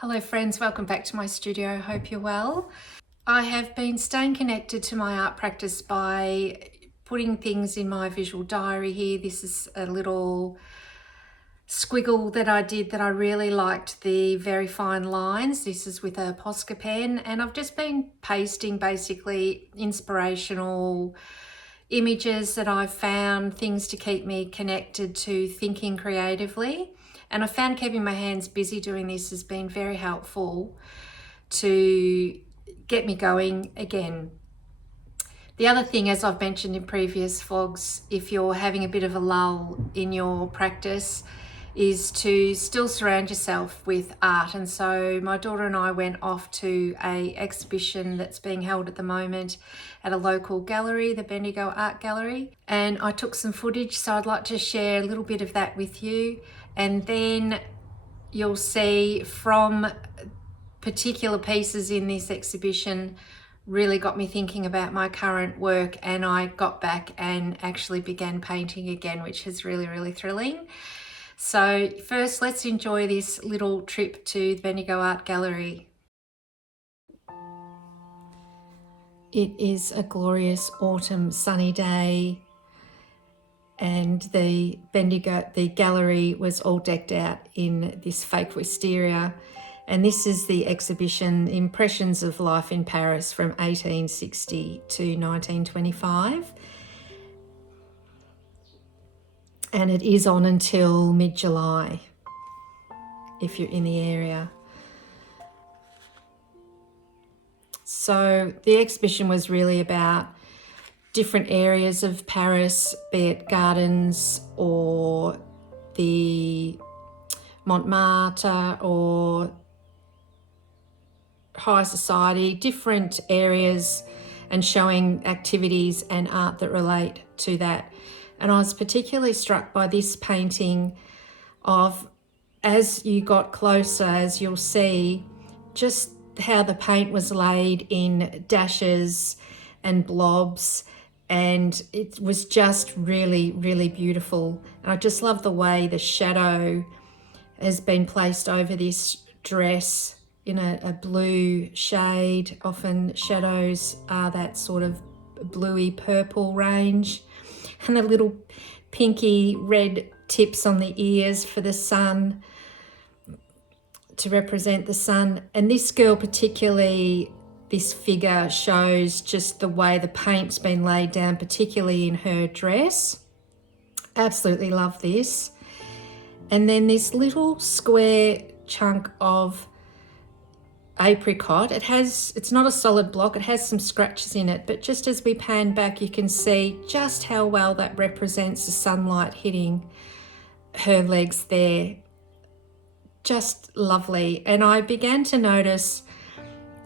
Hello friends, welcome back to my studio. Hope you're well. I have been staying connected to my art practice by putting things in my visual diary here. This is a little squiggle that I did that I really liked the very fine lines. This is with a Posca pen, and I've just been pasting basically inspirational images that I've found, things to keep me connected to thinking creatively. And I found keeping my hands busy doing this has been very helpful to get me going again. The other thing, as I've mentioned in previous vlogs, if you're having a bit of a lull in your practice, is to still surround yourself with art. And so my daughter and I went off to an exhibition that's being held at the moment at a local gallery, the Bendigo Art Gallery, and I took some footage, so I'd like to share a little bit of that with you. And then you'll see from particular pieces in this exhibition really got me thinking about my current work, and I got back and actually began painting again, which is really thrilling. So first, let's enjoy this little trip to the Bendigo Art Gallery. It is a glorious autumn sunny day, and the gallery was all decked out in this fake wisteria. And this is the exhibition, Impressions of Life in Paris from 1860 to 1925. And it is on until mid-July, if you're in the area. So the exhibition was really about different areas of Paris, be it gardens or the Montmartre or high society, different areas, and showing activities and art that relate to that. And I was particularly struck by this painting of, as you got closer, as you'll see, just how the paint was laid in dashes and blobs, and it was just really beautiful. And I just love the way the shadow has been placed over this dress in a blue shade. Often shadows are that sort of bluey purple range, and the little pinky red tips on the ears for the sun, to represent the sun. And this girl particularly, this figure, shows just the way the paint's been laid down, particularly in her dress. Absolutely love this. And then this little square chunk of apricot, it's not a solid block, it has some scratches in it, but just as we pan back, you can see just how well that represents the sunlight hitting her legs there. Just lovely. And I began to notice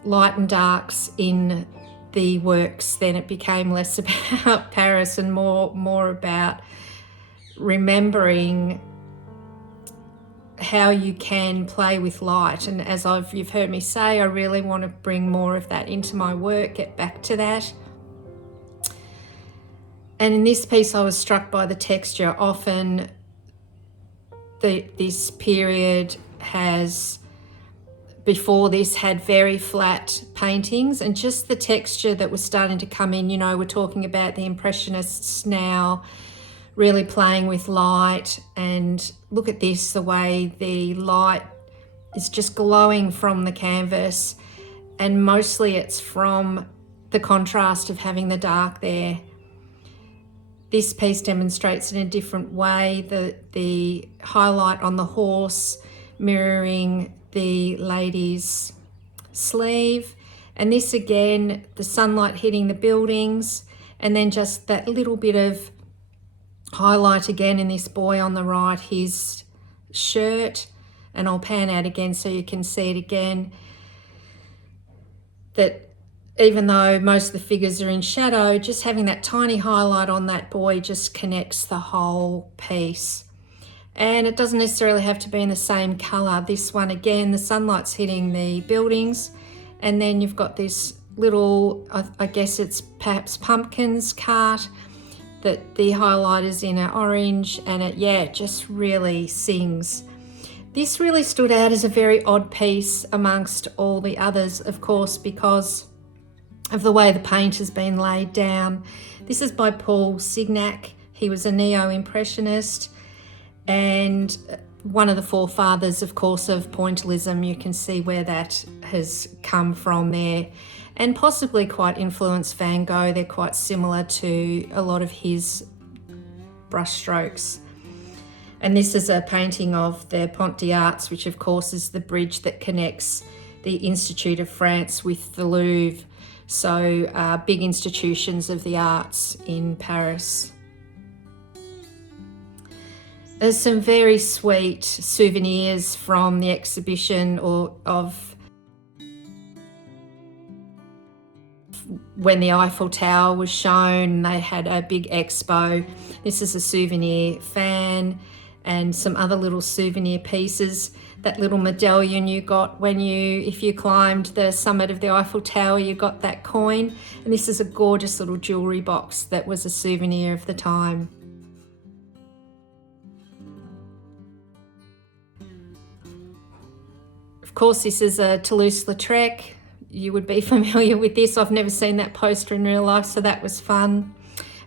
light and darks in the works. Then it became less about Paris and more about remembering how you can play with light. And as you've heard me say, I really want to bring more of that into my work, get back to that. And in this piece, I was struck by the texture. Often this period has, before this, had very flat paintings, and just the texture that was starting to come in. You know, we're talking about the Impressionists now, really playing with light. And look at this, the way the light is just glowing from the canvas, and mostly it's from the contrast of having the dark there. This piece demonstrates in a different way the highlight on the horse mirroring the lady's sleeve, and this again, the sunlight hitting the buildings, and then just that little bit of highlight again in this boy on the right, his shirt. And I'll pan out again so you can see it again, that even though most of the figures are in shadow, just having that tiny highlight on that boy just connects the whole piece. And it doesn't necessarily have to be in the same color. This one again, the sunlight's hitting the buildings, and then you've got this little, I guess it's perhaps pumpkins cart, that the highlight is in an orange, and it just really sings. This really stood out as a very odd piece amongst all the others, of course, because of the way the paint has been laid down. This is by Paul Signac. He was a neo-impressionist and one of the forefathers, of course, of pointillism. You can see where that has come from there, and possibly quite influenced Van Gogh. They're quite similar to a lot of his brushstrokes. And this is a painting of the Pont des Arts, which of course is the bridge that connects the Institute of France with the Louvre. So big institutions of the arts in Paris. There's some very sweet souvenirs from the exhibition of when the Eiffel Tower was shown. They had a big expo. This is a souvenir fan and some other little souvenir pieces. That little medallion you got if you climbed the summit of the Eiffel Tower, you got that coin. And this is a gorgeous little jewelry box that was a souvenir of the time. Of course, this is a Toulouse-Lautrec. You would be familiar with this. I've never seen that poster in real life, so that was fun.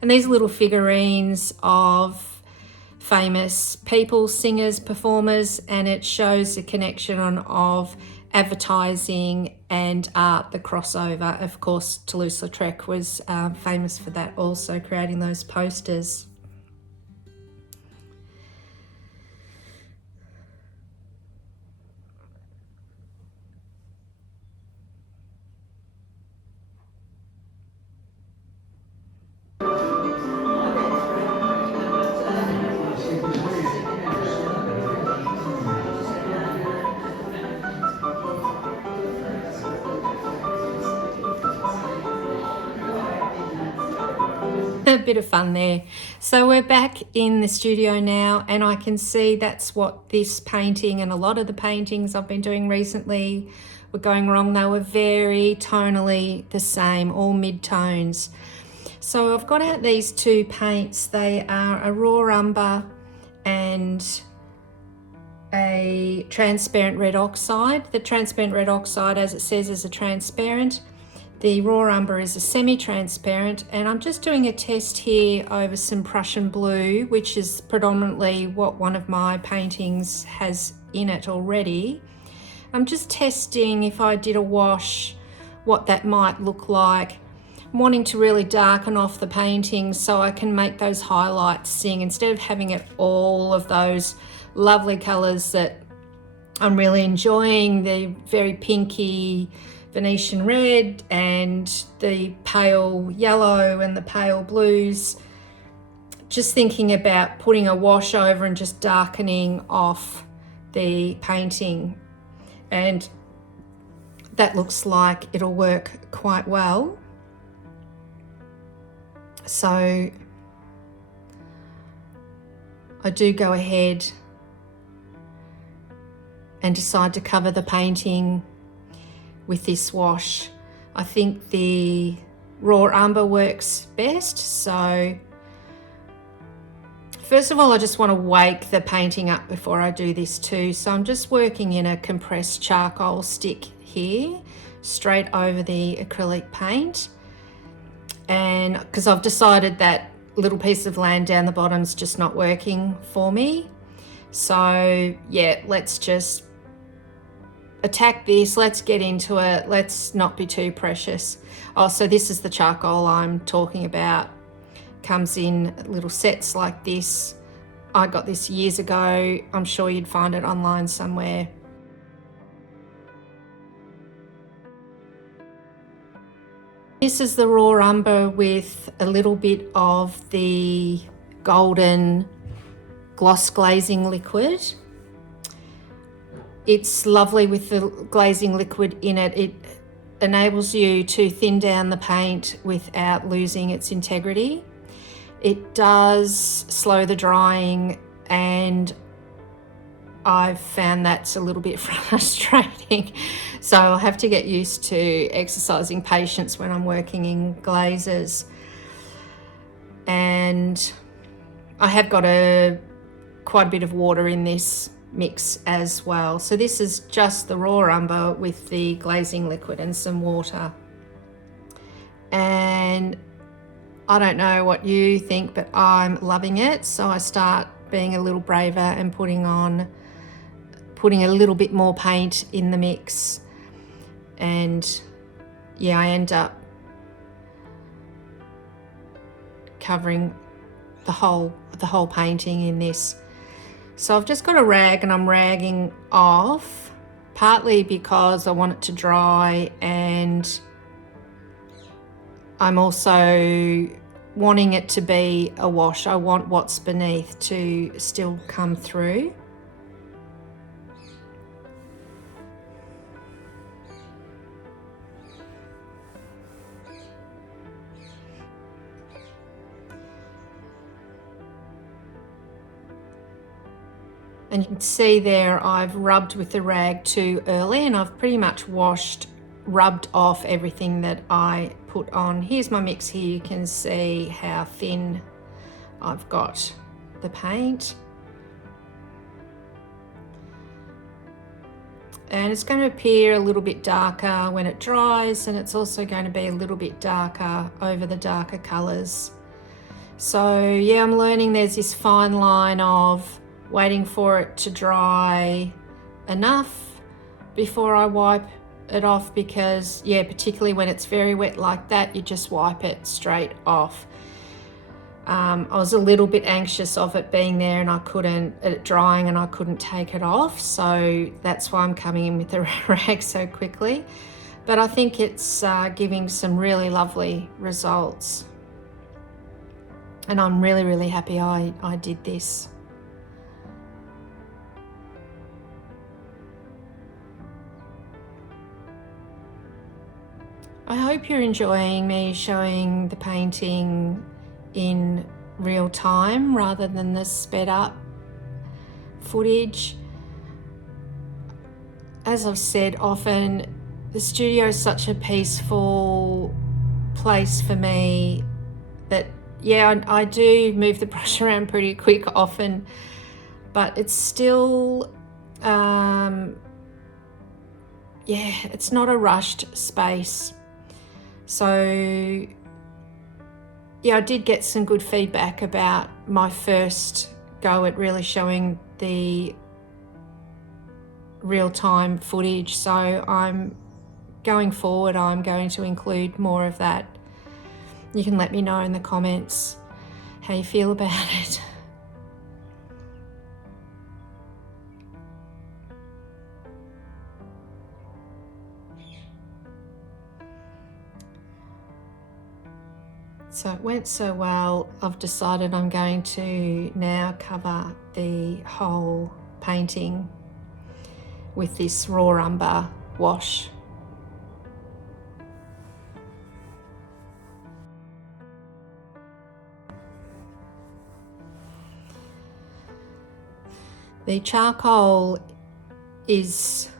And these little figurines of famous people, singers, performers, and it shows the connection of advertising and art, the crossover. Of course, Toulouse-Lautrec was famous for that also, creating those posters. A bit of fun there. So we're back in the studio now, and I can see that's what this painting and a lot of the paintings I've been doing recently were going wrong. They were very tonally the same, all mid-tones. So I've got out these two paints. They are a raw umber and a transparent red oxide. The transparent red oxide, as it says, is a transparent. The raw umber is a semi-transparent, and I'm just doing a test here over some Prussian blue, which is predominantly what one of my paintings has in it already. I'm just testing if I did a wash, what that might look like. I'm wanting to really darken off the painting so I can make those highlights sing, instead of having it all of those lovely colours that I'm really enjoying, the very pinky Venetian red and the pale yellow and the pale blues. Just thinking about putting a wash over and just darkening off the painting, and that looks like it'll work quite well. So I do go ahead and decide to cover the painting with this wash. I think the raw umber works best. So first of all, I just want to wake the painting up before I do this too. So I'm just working in a compressed charcoal stick here, straight over the acrylic paint. And because I've decided that little piece of land down the bottom's just not working for me. So yeah, let's just attack this. Let's get into it. Let's not be too precious. Oh, so this is the charcoal I'm talking about. Comes in little sets like this. I got this years ago. I'm sure you'd find it online somewhere. This is the raw umber with a little bit of the Golden Gloss Glazing liquid. It's lovely with the glazing liquid in it. It enables you to thin down the paint without losing its integrity. It does slow the drying, and I've found that's a little bit frustrating. So I'll have to get used to exercising patience when I'm working in glazes. And I have got quite a bit of water in this mix as well. So this is just the raw umber with the glazing liquid and some water. And I don't know what you think, but I'm loving it. So I start being a little braver and putting a little bit more paint in the mix. And yeah, I end up covering the whole painting in this. So I've just got a rag and I'm ragging off, partly because I want it to dry, and I'm also wanting it to be a wash. I want what's beneath to still come through. And you can see there I've rubbed with the rag too early, and I've pretty much rubbed off everything that I put on. Here's my mix here. You can see how thin I've got the paint. And it's going to appear a little bit darker when it dries, and it's also going to be a little bit darker over the darker colours. So yeah, I'm learning there's this fine line of waiting for it to dry enough before I wipe it off, because yeah, particularly when it's very wet like that, you just wipe it straight off. I was a little bit anxious of it being there and it drying, and I couldn't take it off, so that's why I'm coming in with the rag so quickly. But I think it's giving some really lovely results, and I'm really, really happy I did this. I hope you're enjoying me showing the painting in real time rather than the sped up footage. As I've said often, the studio is such a peaceful place for me that yeah, I do move the brush around pretty quick often, but it's still yeah, it's not a rushed space. So yeah, I did get some good feedback about my first go at really showing the real-time footage. So I'm going forward, I'm going to include more of that. You can let me know in the comments how you feel about it. So it went so well, I've decided I'm going to now cover the whole painting with this raw umber wash. The charcoal is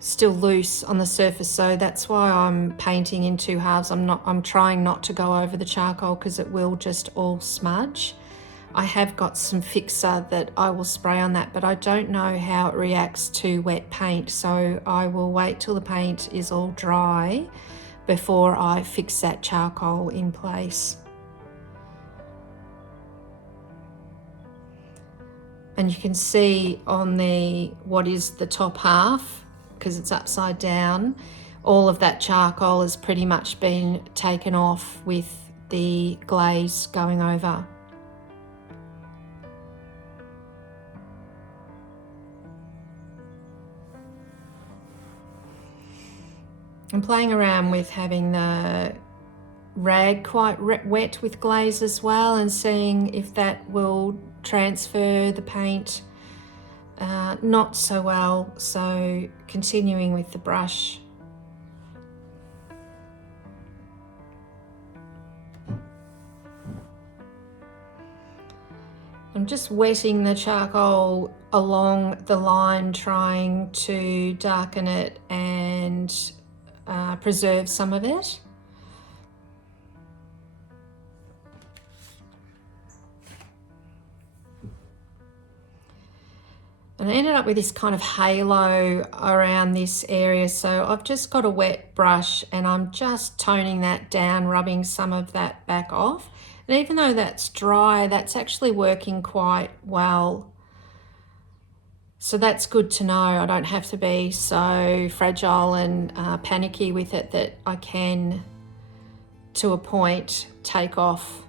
still loose on the surface, so that's why I'm painting in two halves. I'm trying not to go over the charcoal because it will just all smudge. I have got some fixer that I will spray on that, but I don't know how it reacts to wet paint, so I will wait till the paint is all dry before I fix that charcoal in place. And you can see on what is the top half, because it's upside down, all of that charcoal has pretty much been taken off with the glaze going over. I'm playing around with having the rag quite wet with glaze as well, and seeing if that will transfer the paint. Not so well, so continuing with the brush. I'm just wetting the charcoal along the line, trying to darken it and preserve some of it. And I ended up with this kind of halo around this area. So I've just got a wet brush and I'm just toning that down, rubbing some of that back off. And even though that's dry, that's actually working quite well. So that's good to know. I don't have to be so fragile and panicky with it, that I can, to a point, take off.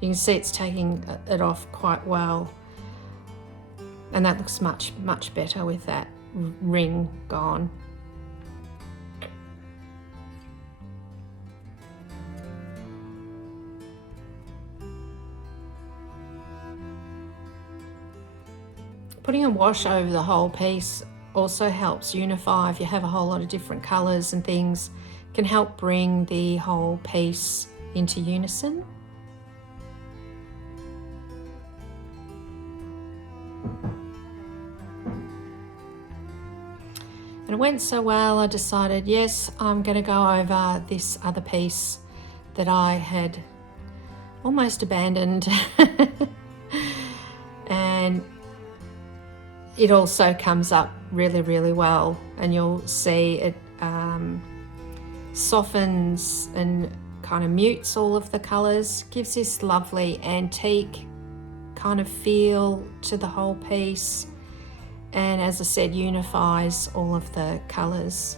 You can see it's taking it off quite well. And that looks much, much better with that ring gone. Putting a wash over the whole piece also helps unify. If you have a whole lot of different colours and things, can help bring the whole piece into unison. And it went so well, I decided, yes, I'm going to go over this other piece that I had almost abandoned. And it also comes up really, really well. And you'll see it softens and kind of mutes all of the colours, gives this lovely antique kind of feel to the whole piece. And as I said, unifies all of the colours.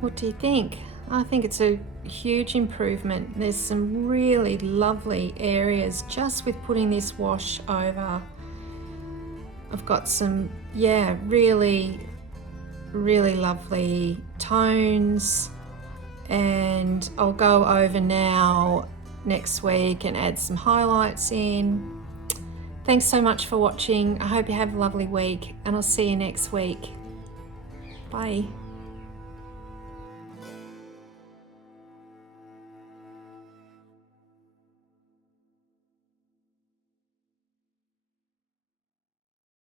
What do you think? I think it's a huge improvement. There's some really lovely areas just with putting this wash over. I've got some, yeah, really, really lovely tones, and I'll go over now next week and add some highlights in. Thanks so much for watching. I hope you have a lovely week, and I'll see you next week. Bye.